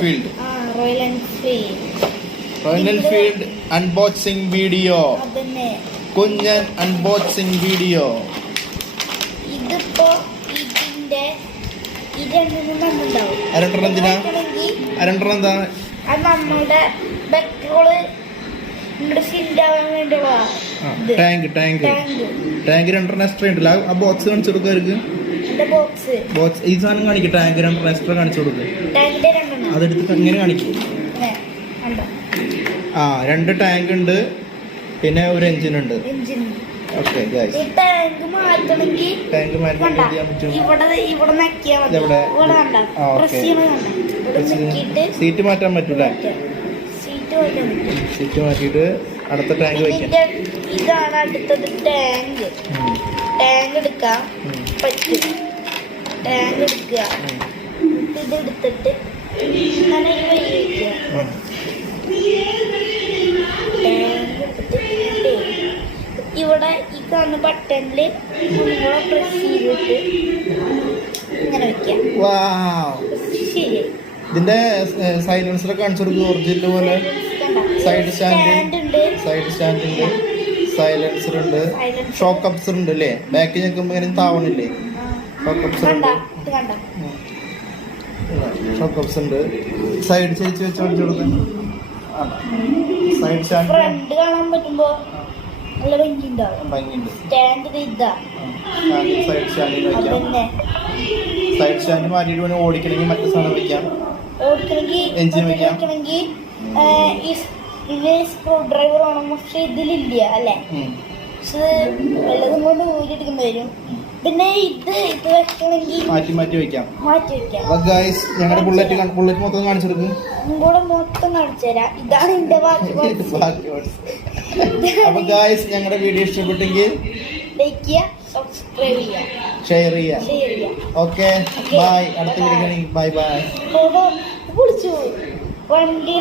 Field royal enfield unboxing video. കുഞ്ഞൻ unboxing video. ഇതിപ്പോ ഇതിന്റെ അരണ്ടെണ്ണം എന്തിനാ? അരണ്ടെണ്ണം എന്താ? അത് നമ്മുടെ പെട്രോള് ഫില്ലാവാൻ വേണ്ടിയുള്ള ടാങ്ക് രണ്ടെണ്ണം എക്സ്ട്രാ ഉണ്ടല്ലോ. ആ ബോക്സ് കാണിച്ചു കൊടുക്കാർക്ക്. ബോക്സ് ഈ സാധനം കാണിക്കും. ടാങ്ക് രണ്ടെണ്ണം എക്സ്ട്രാ കാണിച്ചു കൊടുക്കും. അതെടുത്ത് ഇങ്ങനെ കാണിക്കും. ആ 2 ടാങ്ക് ഉണ്ട്, പിന്നെ ഒരു എഞ്ചിൻ ഉണ്ട്. ഓക്കെ ഗൈസ്, ടാങ്ക് മാറ്റണമെങ്കിൽ ടാങ്ക് മാറ്റാൻ ചെയ്യാൻ പറ്റും. സീറ്റ് മാറ്റാൻ പറ്റൂല. സീറ്റ് മാറ്റിയിട്ട് അടുത്ത ടാങ്ക് വെക്കാം. ഇതാണ് അടുത്തത് ടാങ്ക്. ടാങ്ക് എടുക്കാം പറ്റും. ടാങ്ക് എടുക്കുക, ഇതെടുത്തിട്ട് ഇങ്ങനെ വയ്ക്കുക. ഇവിടെ ഈ കാണുന്ന ബട്ടണില് ഒന്നുകൂടെ പ്രസ് ചെയ്തിട്ട് ഇങ്ങനെ വെക്കാം. ശരി, ഇതിന്റെ സൈലൻസർ കാണിച്ചു കൊടുക്കും. ഒറിജിനൽ പോലെ സൈഡ് സ്റ്റാൻഡ് ഉണ്ട്, സൈലൻസർ ഉണ്ട്, ഷോക്ക് അബ്സർ ഉണ്ട് അല്ലേ? ബാക്കിൽ ഞെക്കുമ്പോ ഇങ്ങനെ താവണില്ലേ? ഷോക്ക് അബ്സർ ഉണ്ട്, ഷോക്ക് അബ്സർ ഉണ്ട്. സൈഡ് ചേച്ചി വെച്ച് കാണിച്ചു കൊടുക്കാൻ. സൈഡ് സ്റ്റാൻഡ് ഫ്രണ്ട് കാണാൻ പറ്റുമ്പോ നല്ല ഭംഗിയുണ്ട്. സ്റ്റാൻഡ് ഇതാ. സൈഡ് സ്റ്റാൻഡിൽ വെക്കാം. സൈഡ് സ്റ്റാൻഡ് മാറ്റിയിട്ട് വേണം ഓടിക്കണമെങ്കിൽ മറ്റു സാധനം വെക്കാം. എഞ്ചിൻ വെക്കാം. ഇത് സ്ക്രൂ ഡ്രൈവർ ആണ്, പക്ഷെ ഇതിലില്ല അല്ലേ? പക്ഷെ വല്ലതും കൊണ്ട് ഊരിയെടുക്കേണ്ടി വരും. പിന്നെ ഇത് വെക്കണമെങ്കിൽ മാറ്റി വെക്കാം. ഞങ്ങളുടെ ബുള്ളറ്റ് മൊത്തം കാണിച്ചു കൊടുക്കും. കൂടെ മൊത്തം കാണിച്ചു തരാം. ഇതാണ് എന്റെ ബാക്കി. അപ്പൊ ഗായ്സ്, ഞങ്ങളുടെ വീഡിയോ ഇഷ്ടപ്പെട്ടെങ്കിൽ ലൈക്ക് ചെയ്യുക, സബ്സ്ക്രൈബ് ചെയ്യുക, ഷെയർ ചെയ്യുക. Okay, bye. അടുത്ത വീഡിയോ ബൈ. വിളിച്ചു വണ്ടി